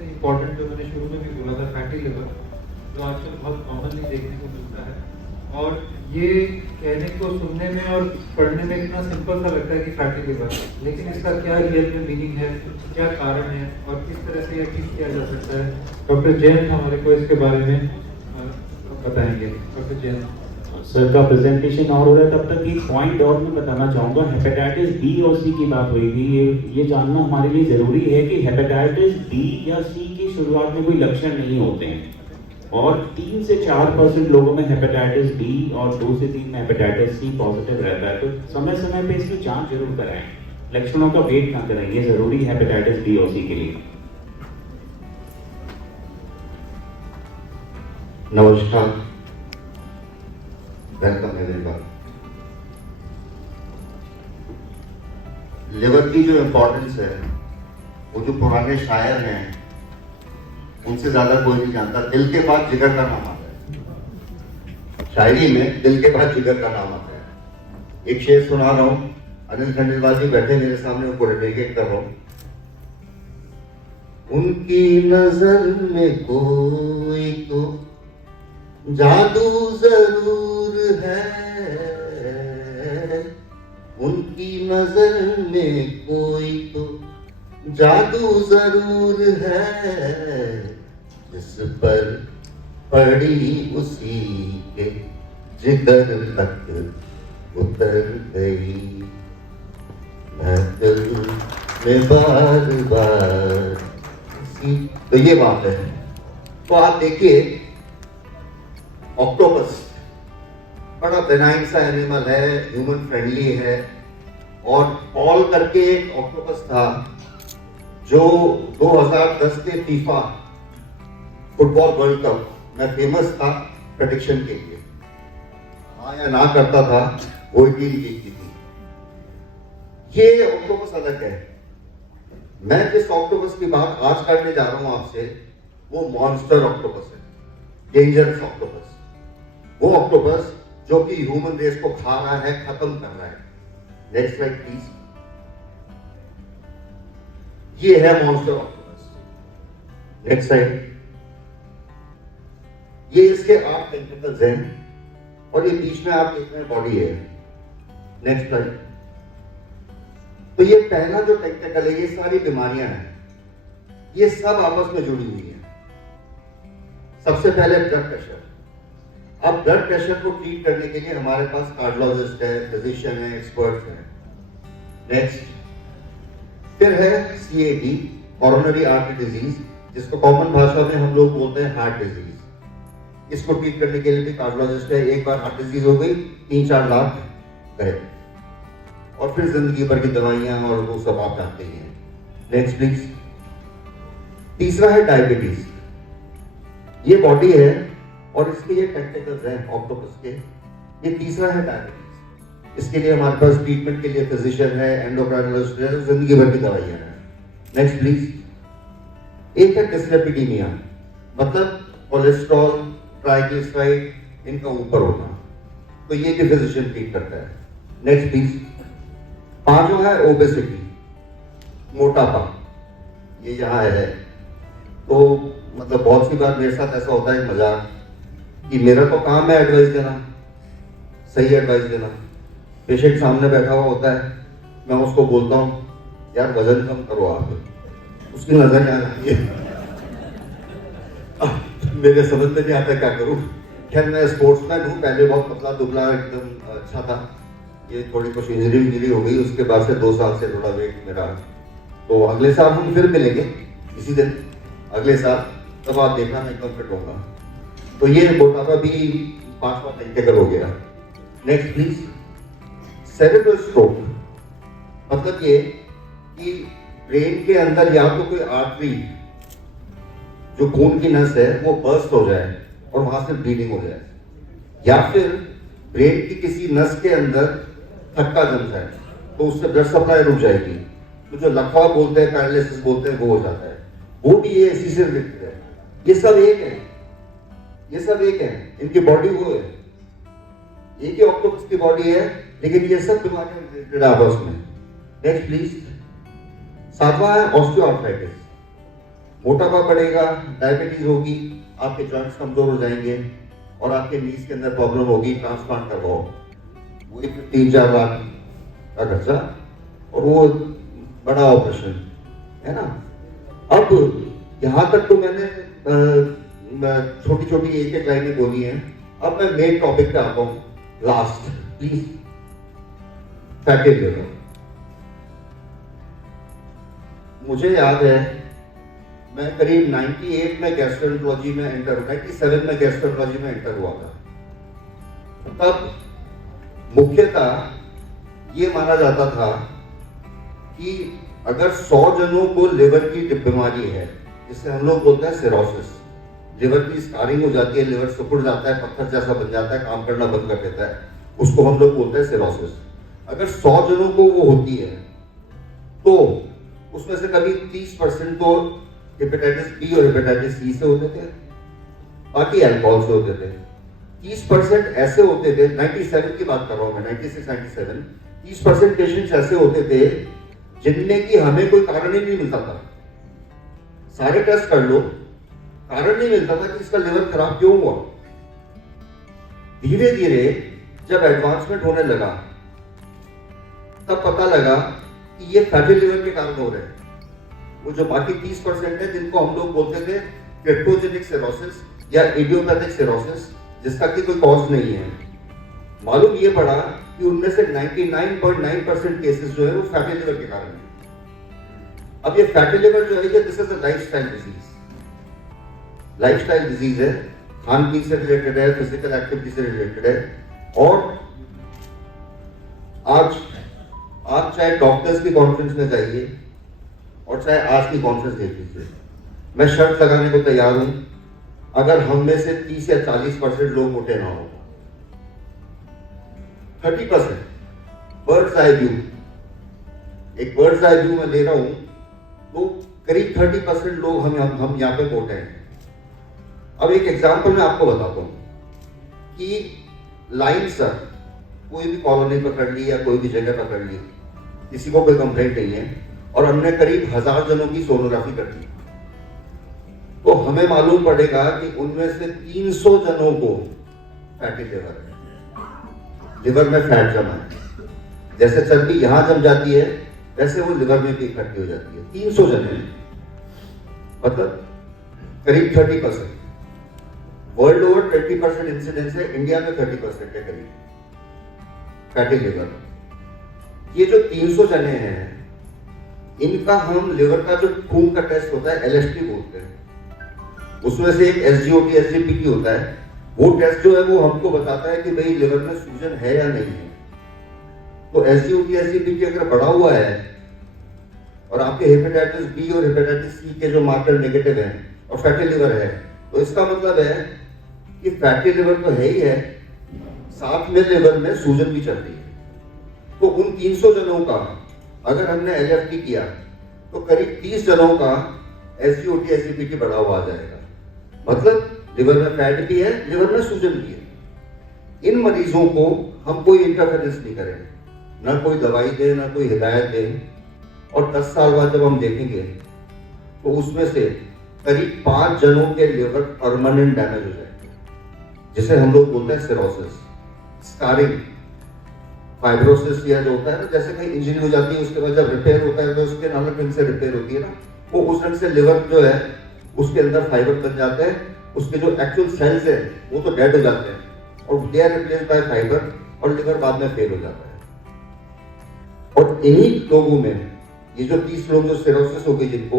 सबसे इम्पोर्टेंट जो मैंने शुरू में भी बोला था, फैटी लिवर, जो आजकल बहुत कॉमनली देखने को मिलता है। और ये कहने को, सुनने में और पढ़ने में इतना सिंपल सा लगता है कि फैटी लिवर, लेकिन इसका क्या रियल में मीनिंग है, क्या कारण है और किस तरह से यह ठीक किया जा सकता है, डॉक्टर जयंत हमारे को इसके बारे में बताएंगे। डॉक्टर जयंत सर का प्रेजेंटेशन और हो रहा है, तब तक एक पॉइंट और मैं बताना चाहूँगा। हेपेटाइटिस बी और सी की बात हुई थी, ये जानना हमारे लिए ज़रूरी है कि हेपेटाइटिस बी या सी की शुरुआत में कोई लक्षण नहीं होते हैं, और 3 से 4% लोगों में हेपेटाइटिस बी और 2 से 3 में हेपेटाइटिस सी पॉजिटिव रहता है। तो समय समय पे इसकी जांच जरूर कराएं, लक्षणों का वेट ना करें, ये ज़रूरी है हेपेटाइटिस बी और सी के लिए। नमस्कार, वेलकम एवरीवन। लिवर की जो इम्पोर्टेंस है, वो जो पुराने शायर हैं उनसे ज्यादा कोई नहीं जानता। दिल के बाद जिगर का नाम आता है, शायरी में दिल के बाद जिगर का नाम आता है। एक शेर सुना रहा हूँ, अनिल खंडेलवाल जी बैठे मेरे सामने, उनको डेडिकेट कर रहा हूँ। उनकी नजर में कोई तो जादू जरूर है, उनकी नजर में कोई तो जादू जरूर है, जिस पर पड़ी उसी के जिगर तक उतर गई। मैं दिल में बार बार तो ये बात है। तो आप देखिए, ऑक्टोपस बड़ा बेनाइन सा एनिमल है, ह्यूमन फ्रेंडली है। और पॉल करके एक ऑक्टोपस था जो 2010 के फीफा फुटबॉल वर्ल्ड कप में फेमस था प्रेडिक्शन के लिए। हाँ या ना करता था, वो डील जीतती थी। ये ऑक्टोपस अलग है। मैं जिस ऑक्टोपस की बात आज करने जा रहा हूं आपसे, वो मॉन्स्टर ऑक्टोपस है, डेंजरस ऑक्टोपस। वो ऑक्टोपस जो कि ह्यूमन रेस को खा रहा है, खत्म कर रहा है। Next slide please. ये है मॉन्स्टर ऑक्टोपस। Next slide. ये इसके 8 टेंटिकल्स हैं और ये बीच में आप देख रहे हैं बॉडी है। Next slide. तो ये पहला जो टेंटिकल है, ये सारी बीमारियां हैं, ये सब आपस में जुड़ी हुई हैं। सबसे पहले ब्लड प्रेशर। अब ब्लड प्रेशर को ट्रीट करने के लिए हमारे पास कार्डियोलॉजिस्ट है, फिजिशियन है, एक्सपर्ट्स हैं। नेक्स्ट, फिर है CAD, कोरोनरी आर्टरी डिजीज, जिसको कॉमन भाषा में हम लोग बोलते हैं हार्ट डिजीज। इसको ट्रीट करने के लिए भी कार्डियोलॉजिस्ट है। एक बार हार्ट डिजीज हो गई, 3-4 लाख गए, और फिर जिंदगी भर की दवाइयां और वो सब आप जानते ही हैं। Next please. तीसरा है डायबिटीज। ये बॉडी है और इसके ये टेंटिकल्स हैं ऑक्टोपस के। ये तीसरा है डायबिटीज। इसके लिए हमारे पास ट्रीटमेंट के लिए फिजिशियन है, एंडोक्राइनोलॉजिस्ट है, जिंदगी भर की दवाइयां हैं। Next please. एक है डिस्लिपिडीमिया, मतलब कोलेस्ट्रॉल, ट्राइग्लिसराइड इनका ऊपर होना, तो ये भी फिजिशियन ट्रीट करता है। Next please. पांचवा है ओबेसिटी, मोटापा। ये यहाँ है। तो मतलब बहुत सी बार मेरे साथ ऐसा होता है मजाक कि मेरा तो काम है एडवाइस देना, सही एडवाइस देना। पेशेंट सामने बैठा हुआ होता है, मैं उसको बोलता हूँ यार वजन कम करो आप, उसकी नजर क्या आती है, मेरे समझ में नहीं आता क्या करूँ। खैर मैं स्पोर्ट्समैन हूँ, पहले बहुत पतला दुबला एकदम अच्छा था। ये थोड़ी कुछ इंजरी हो गई, उसके बाद से 2 साल से थोड़ा वेट मेरा। तो अगले साल हम फिर मिलेंगे इसी दिन, अगले साल, तब आप देखना मैं एकदम फिट होगा। तो ये मोटापा भी 5वां टेंटिकल हो गया। Next please. सेरेब्रल स्ट्रोक, मतलब ये कि ब्रेन के अंदर या तो कोई आर्टरी, जो खून की नस है, वो बर्स्ट हो जाए और वहां से ब्लीडिंग हो जाए, या फिर ब्रेन की किसी नस के अंदर थक्का जम जाए, तो उससे ब्लड सप्लाई रुक जाएगी। तो जो लकवा बोलते हैं, पैरालिसिस बोलते हैं, वो हो जाता है। वो भी ये इसी से रिलेटेड है। ये सब एक है, ये सब एक है, इनकी बॉडी वो है, एक ही ऑक्टोपस की बॉडी है, लेकिन ये सब बीमारियां रिलेटेड आपस में। Next please. 7वां है ऑस्टियोआर्थराइटिस। मोटापा बढ़ेगा, डायबिटीज होगी, आपके जॉइंट्स कमजोर हो जाएंगे और आपके नीज के अंदर प्रॉब्लम होगी, ट्रांसप्लांट करवाओ, वही 3-4 लाख का खर्चा और वो बड़ा ऑपरेशन है ना। अब यहाँ तक तो मैंने छोटी छोटी एक एक लाइनें बोली हैं। अब मैं मेन टॉपिक पे आता हूँ, लास्ट प्लीज, फैटी लिवर। मुझे याद है मैं करीब 98 में गैस्ट्रोएंटरोलॉजी में एंटर 97 में गैस्ट्रोएंटरोलॉजी में एंटर हुआ था। तब मुख्यतः ये माना जाता था कि अगर 100 जनों को लिवर की बीमारी है, जिससे हम लोग बोलते हैं सिरोसिस, लिवर की स्कारिंग हो जाती है, लिवर सिकुड़ जाता है, पत्थर जैसा बन जाता है, काम करना बंद कर देता है, उसको हम लोग बोलते हैं सिरोसिस। अगर 100 जनों को वो होती है तो उसमें से कभी 30% तो हेपेटाइटिस बी और हेपेटाइटिस सी से होते थे, बाकी अल्कोहल से होते थे। 30% ऐसे होते थे, 97 की बात कर रहा हूं मैं, 96-97, 30% पेशेंट्स ऐसे होते थे जिनमें कि हमें कोई कारण ही नहीं मिलता था। सारे टेस्ट कर लो, कारण नहीं मिलता था कि इसका लिवर खराब क्यों हुआ। धीरे धीरे जब एडवांसमेंट होने लगा तब पता लगा कि ये फैटी लिवर के कारण हो रहे हैं। वो जो बाकी 30% है जिनको हम लोग बोलते थे पेट्रोजेनिक सिरोसिस या इडियोपैथिक सिरोसिस, जिसका कि कोई कॉज नहीं है, मालूम ये पड़ा कि उनमें से 99.9% केसेस जो है वो फैटी लिवर के कारण है। अब ये फैटी लिवर जो है, this is a lifestyle disease. Lifestyle disease है, खान पीन से रिलेटेड है, फिजिकल एक्टिविटी से रिलेटेड है। और आज आप चाहे डॉक्टर्स की कॉन्फ्रेंस में जाइए और चाहे आज की कॉन्फ्रेंस देख लीजिए, मैं शर्त लगाने को तैयार हूं, अगर हम में से 30 या 40% लोग मोटे ना हो, 30% बर्ड्स आई व्यू, एक बर्ड्स आई व्यू में ले रहा हूं, तो करीब 30% लोग हम यहाँ पे मोटे हैं। अब एक एग्जांपल मैं आपको बताता हूं कि लाइन सर कोई भी कॉलोनी पकड़ ली या कोई भी जगह पकड़ ली, किसी को कोई कंप्लेंट नहीं है, और हमने करीब 1000 जनों की सोनोग्राफी कर दी, तो हमें मालूम पड़ेगा कि उनमें से 300 जनों को फैटी लिवर है, लिवर में फैट जमा है। जैसे चर्बी यहां जम जाती है वैसे वो लिवर में भी इकट्ठी हो जाती है। 300 जने, मतलब करीब 30%। वर्ल्ड ओवर 20% इंसिडेंस है, इंडिया में 30% है करीब फैटी लिवर। ये जो 300 जने हैं, इनका हम लिवर का जो खून का टेस्ट होता है LST बोलते हैं, उसमें से एक SGOT SGPT होता है। वो टेस्ट जो है वो हमको बताता है कि भाई लिवर में सूजन है या नहीं है। तो SGOT SGPT अगर बढ़ा हुआ है और आपके हेपेटाइटिस बी और हेपेटाइटिस सी के जो मार्कर नेगेटिव हैं और फैटी लिवर है, तो इसका मतलब है कि फैटी लिवर तो है ही है, साथ में लिवर में सूजन भी चल रही है। तो उन 300 जनों का अगर हमने LFT किया तो करीब 30 जनों का SGOT SGPT बढ़ा हुआ आ जाएगा, मतलब लिवर में फैट भी है, लिवर में सूजन भी है। इन मरीजों को हम कोई इंटरफेरेंस नहीं करें, ना कोई दवाई दे, ना कोई हिदायत दे, और 10 साल बाद जब हम देखेंगे तो उसमें से करीब 5 जनों के लिवर परमानेंट डैमेज हो जाएंगे, जिसे हम लोग बोलते हैं सिरोसिस, स्कारिंग, फाइब्रोसिस, या जो होता है ना, जैसे कहीं इंजरी हो जाती है उसके बाद जब रिपेयर होता है तो उसके अलग ढंग से रिपेयर होती है ना, वो उस ढंग से लिवर जो है उसके अंदर फाइबर बन जाते हैं, उसके जो एक्चुअल सेल्स हैं वो तो डेड हो जाते हैं और they are replaced by fibre, और लिवर बाद में फेल हो जाता है। और इन्हीं लोगों में ये जो 30 लोग जो सिरोसिस हो गई जिनको,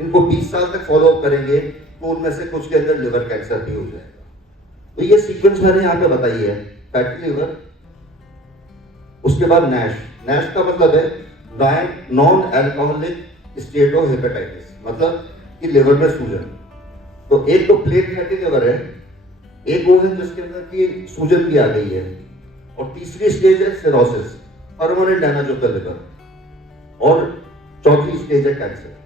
इनको 20 साल तक फॉलो अप करेंगे तो उनमें से कुछ के अंदर लिवर कैंसर भी हो जाएगा। तो ये सीक्वेंस मैंने यहाँ पे बताई है, फैटी लिवर, उसके बाद नैश। नैश का मतलब है non alcoholic state of hepatitis, मतलब कि लिवर में सूजन। तो एक तो प्लेन फैटी लिवर है, एक वो है जिसके अंदर की सूजन भी आ गई है, और तीसरी स्टेज है cirrhosis, permanent damage of the liver, और चौथी स्टेज है कैंसर।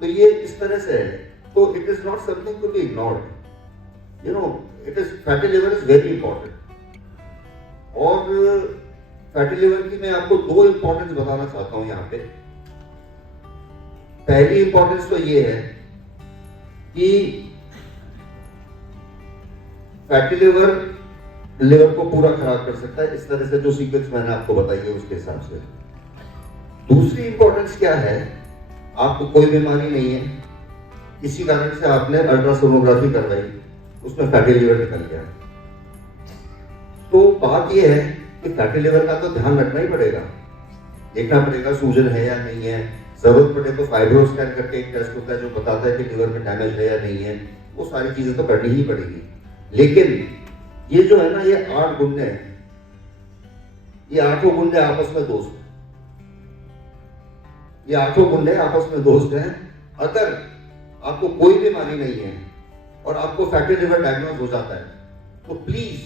तो ये इस तरह से है। तो it is not something to be ignored, you know, it is, fatty liver is very important. और फैटी लिवर की मैं आपको 2 इंपॉर्टेंस बताना चाहता हूं यहाँ पे। पहली इंपॉर्टेंस तो ये है कि फैटी लिवर को पूरा खराब कर सकता है, इस तरह से जो सीक्वेंस मैंने आपको बताई है उसके हिसाब से। दूसरी इंपॉर्टेंस क्या है, आपको कोई बीमारी नहीं है, किसी कारण से आपने अल्ट्रासोनोग्राफी करवाई, उसमें फैटी लिवर निकल गया, तो बात यह है कि फैटी लिवर का तो ध्यान रखना ही पड़ेगा, देखना पड़ेगा सूजन है या नहीं है, जरूरत पड़े तो फाइब्रो स्कैन करके एक टेस्ट होता है जो बताता है कि लिवर में डैमेज है या नहीं है, वो सारी चीजें तो करनी ही पड़ेगी। लेकिन ये जो है ना, ये 8 गुंडे हैं, ये 8 गुंडे आपस में दोस्त हैं, ये 8 गुंडे आपस में दोस्त हैं। अगर आपको कोई बीमारी नहीं है और आपको फैटी लिवर डायग्नोज हो जाता है तो please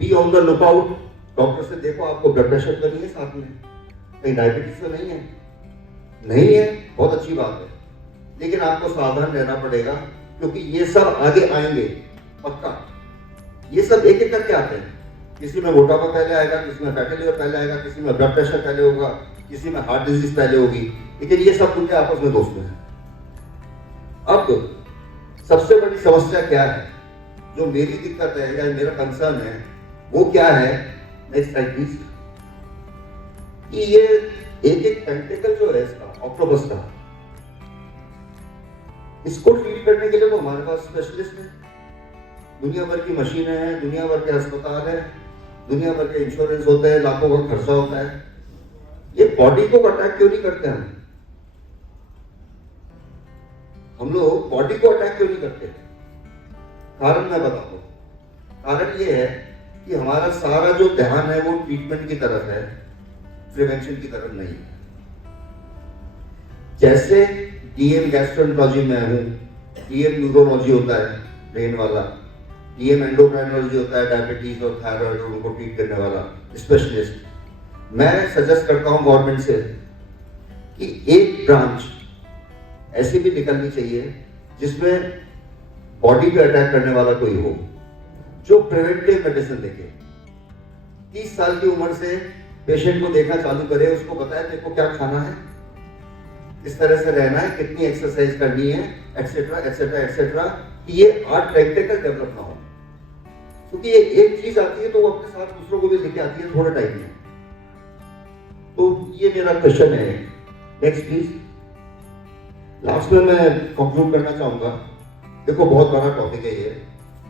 be on the look out, doctor से देखो आपको ब्लड प्रेशर तो नहीं है साथ में, कहीं डायबिटीज तो नहीं है, नहीं है, बहुत अच्छी बात है, लेकिन आपको सावधान रहना पड़ेगा क्योंकि ये सब आगे आएंगे पक्का, ये सब एक एक करके आते हैं, किसी में मोटापा पहले आएगा, किसी में फैटी लिवर पहले आएगा, किसी में ब्लड प्रेशर पहले होगा, किसी में हार्ट डिजीज पहले होगी, लेकिन ये सब उनके आपस में दोस्त हैं। अब सबसे बड़ी समस्या क्या है, जो मेरी दिक्कत है या मेरा कंसर्न है, वो क्या है, नेक्स्ट स्लाइड प्लीज, कि ये एक एक टेंटिकल जो है इसका, ऑक्टोपस का, इसको ट्रीट करने के लिए तो हमारे पास स्पेशलिस्ट है, दुनिया भर की मशीनें हैं, दुनिया भर के अस्पताल हैं, दुनिया भर के इंश्योरेंस होते हैं, लाखों का खर्चा होता है, ये बॉडी को अटैक क्यों नहीं करते हम लोग बॉडी को अटैक क्यों नहीं करते? कारण मैं बताता हूं, कारण ये है कि हमारा सारा जो ध्यान है वो ट्रीटमेंट की तरफ है, प्रिवेंशन की तरफ नहीं है। जैसे डीएम गैस्ट्रोएंटरोलॉजी में हूं, डीएम न्यूरोलॉजी होता है ब्रेन वाला, डीएम एंडोक्राइनोलॉजी होता है डायबिटीज और थायराइड और उनको ट्रीट करने वाला स्पेशलिस्ट। मैं सजेस्ट करता हूं गवर्नमेंट से कि एक ब्रांच ऐसी भी निकलनी चाहिए जिसमें बॉडी पे अटैक करने वाला कोई हो, जो प्रिवेंटिव मेडिसिन देखे, 30 साल की उम्र से पेशेंट को देखना चालू करे, उसको बताए देखो क्या खाना है, इस तरह से रहना है, कितनी एक्सरसाइज करनी है, एक्सेट्रा एक्सेट्रा एक्सेट्रा, कि ये 8 प्रैक्टिकल डेवलप ना हो, क्योंकि ये एक चीज आती है तो वो अपने साथ दूसरों को भी लेके आती है थोड़े टाइम में। तो ये मेरा क्वेश्चन है। Next please. लास्ट में मैं कंक्लूड करना चाहूंगा, देखो बहुत बड़ा टॉपिक है ये,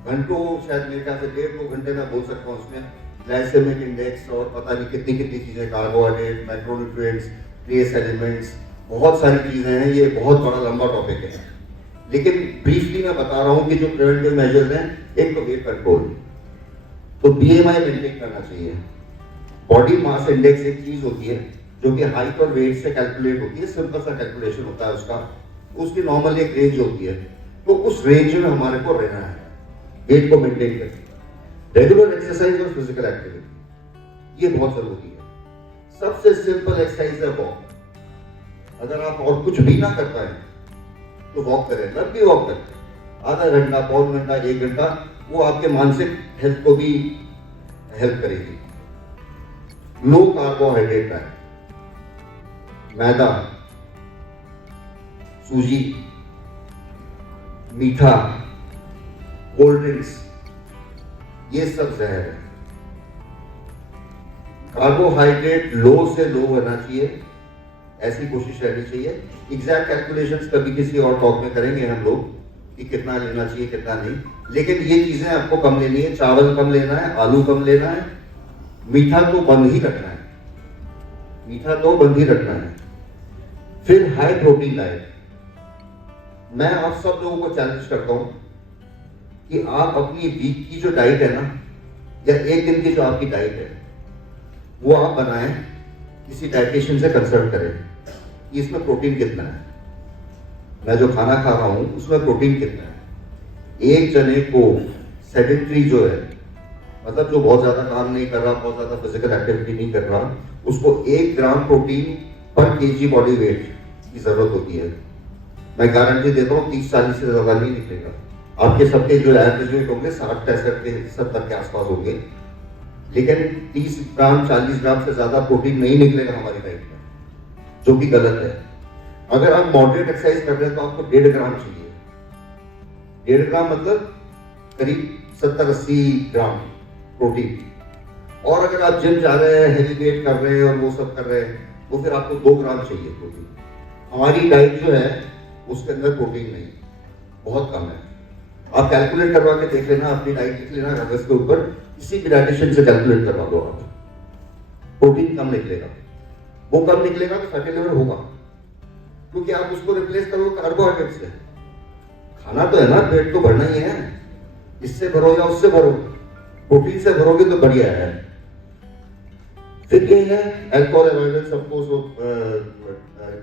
घंटों, शायद मेरे ख्याल से 1.5-2 घंटे में बोल सकता हूँ उसमें, ग्लाइसेमिक इंडेक्स और पता नहीं कितनी कितनी चीजें, कार्बोहाइड्रेट, मैक्रोन्यूट्रिएंट्स, ट्रेस एलिमेंट्स, बहुत सारी चीजें हैं, ये बहुत बड़ा लंबा टॉपिक है। लेकिन ब्रीफली मैं बता रहा हूँ कि जो प्रिवेंटिव मेजर्स हैं, एक तो वेट कंट्रोल, तो बीएमआई मेंटेन करना चाहिए। बॉडी मास इंडेक्स एक चीज होती है जो कि हाइट और वेट से कैलकुलेट होती है, सिंपल सा कैलकुलेशन होता है उसका, उसकी नॉर्मल एक रेंज होती है, तो उस रेंज में हमारे को रहना है, वेट को मेंटेन करके। रेगुलर एक्सरसाइज और फिजिकल एक्टिविटी, ये बहुत जरूरी है। सबसे सिंपल एक्सरसाइज है वॉक। अगर आप और कुछ भी ना कर पाए तो वॉक करें, लंबी वॉक करें, आधा घंटा, पौन घंटा, 1 घंटा, वो आपके मानसिक हेल्थ को भी हेल्प करेगी। लो कार्बोहाइड्रेट डाइट, मैदा, सूजी, मीठा, कोल्ड ड्रिंक्स, ये सब जहर है। कार्बोहाइड्रेट लो से लो होना चाहिए, ऐसी कोशिश रहनी चाहिए। एग्जैक्ट कैलकुलेशंस कभी किसी और टॉक में करेंगे हम लोग कि कितना लेना चाहिए कितना नहीं, लेकिन ये चीजें आपको कम लेनी है। चावल कम लेना है, आलू कम लेना है, मीठा तो बंद ही रखना है, मीठा तो बंद ही रखना है। फिर हाई प्रोटीन डाइट। मैं आप सब लोगों को चैलेंज करता हूं कि आप अपनी वीक की जो डाइट है ना, या एक दिन की जो आपकी डाइट है, वो आप बनाएं, किसी डाइटिशियन से कंसल्ट करें कि इसमें प्रोटीन कितना है, मैं जो खाना खा रहा हूं उसमें प्रोटीन कितना है। एक जने को सेडेंटरी जो है, मतलब जो बहुत ज्यादा काम नहीं कर रहा, बहुत ज्यादा फिजिकल एक्टिविटी नहीं कर रहा, उसको 1 ग्राम प्रोटीन पर केजी बॉडी वेट की जरूरत होती है। मैं गारंटी देता हूँ 30-40 से ज्यादा नहीं निकलेगा। आपके सबके जो एवरेज वेट होंगे 60-65 के 70 के आसपास होंगे, लेकिन 30 ग्राम 40 ग्राम से ज्यादा प्रोटीन नहीं निकलेगा हमारी डाइट में, जो कि गलत है। अगर आप मॉडरेट एक्सरसाइज कर रहे हैं तो आपको 1.5 ग्राम चाहिए, 1.5 ग्राम मतलब करीब 70-80 ग्राम प्रोटीन। और अगर आप जिम जा रहे हैं, हेवी वेट कर रहे हैं और वो सब कर रहे हैं, तो फिर आपको 2 ग्राम चाहिए प्रोटीन। हमारी डाइट जो है उसके अंदर प्रोटीन नहीं, बहुत कम है। आप कैलकुलेट करवा के देख लेना, अपनी डाइट लिख लेना कागज के ऊपर, किसी भी डाइटिशियन से कैलकुलेट करवा दो आप, प्रोटीन कम निकलेगा। वो कम निकलेगा तो फैटी लिवर होगा, क्योंकि आप उसको रिप्लेस करो कार्बोहाइड्रेट से। खाना तो है ना, पेट तो भरना ही है, इससे भरो या उससे भरो, प्रोटीन से भरोगे तो बढ़िया है। फिर ये है alcohol avoidance, of course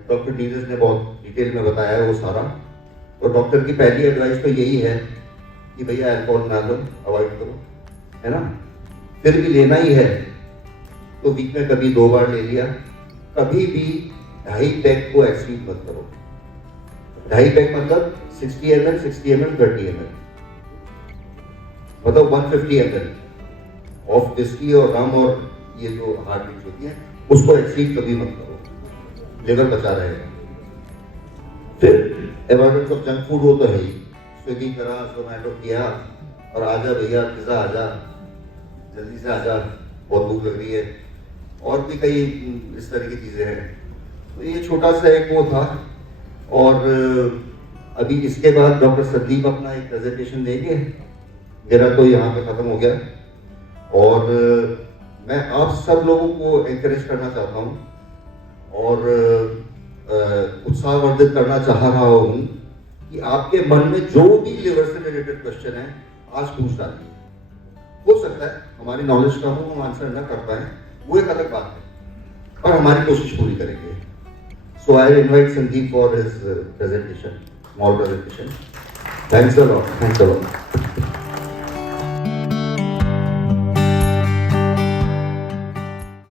doctor Neeraj ने बहुत डिटेल में बताया है वो सारा। और डॉक्टर की पहली एडवाइस तो यही है कि भैया अल्कोहल ना लो, अवॉइड करो, है ना। फिर भी लेना ही है तो वीक में कभी 2 बार ले लिया। कभी भी 2.5 पैक को एक्सीड मत करो। 2.5 पैक मतलब 60 ml, 60 ml, 30 ml, मतलब 150 ml ऑफ विस्की और रम और ये जो हार्ड ड्रिंक्स होती है उसको एक्सीड कभी मत करो, लिवर बचा रहेगा। फिर अवॉइडेंस ऑफ जंक फूड हो तो है ही, स्विगी करा, जोमैटो किया और आजा भैया पिज़्ज़ा आजा, जल्दी से आजा, बहुत भूख लग रही है, और भी कई इस तरह की चीज़ें हैं। तो ये छोटा सा एक वो था। और अभी इसके बाद डॉक्टर संदीप अपना एक प्रेजेंटेशन देंगे, मेरा तो यहाँ पे ख़त्म हो गया। और मैं आप सब लोगों को एनकरेज करना चाहता हूँ और उत्साहवर्धित करना चाह रहा हूँ कि आपके मन में जो भी लिवर से रिलेटेड क्वेश्चन है आज पूछ डालिए। हो सकता है हमारी नॉलेज कम हो, हम आंसर ना कर पाए, वो एक अलग बात है, पर हमारी कोशिश पूरी करेंगे। So I invite Sandeep for his presentation, small presentation. Thanks a lot, thanks a lot.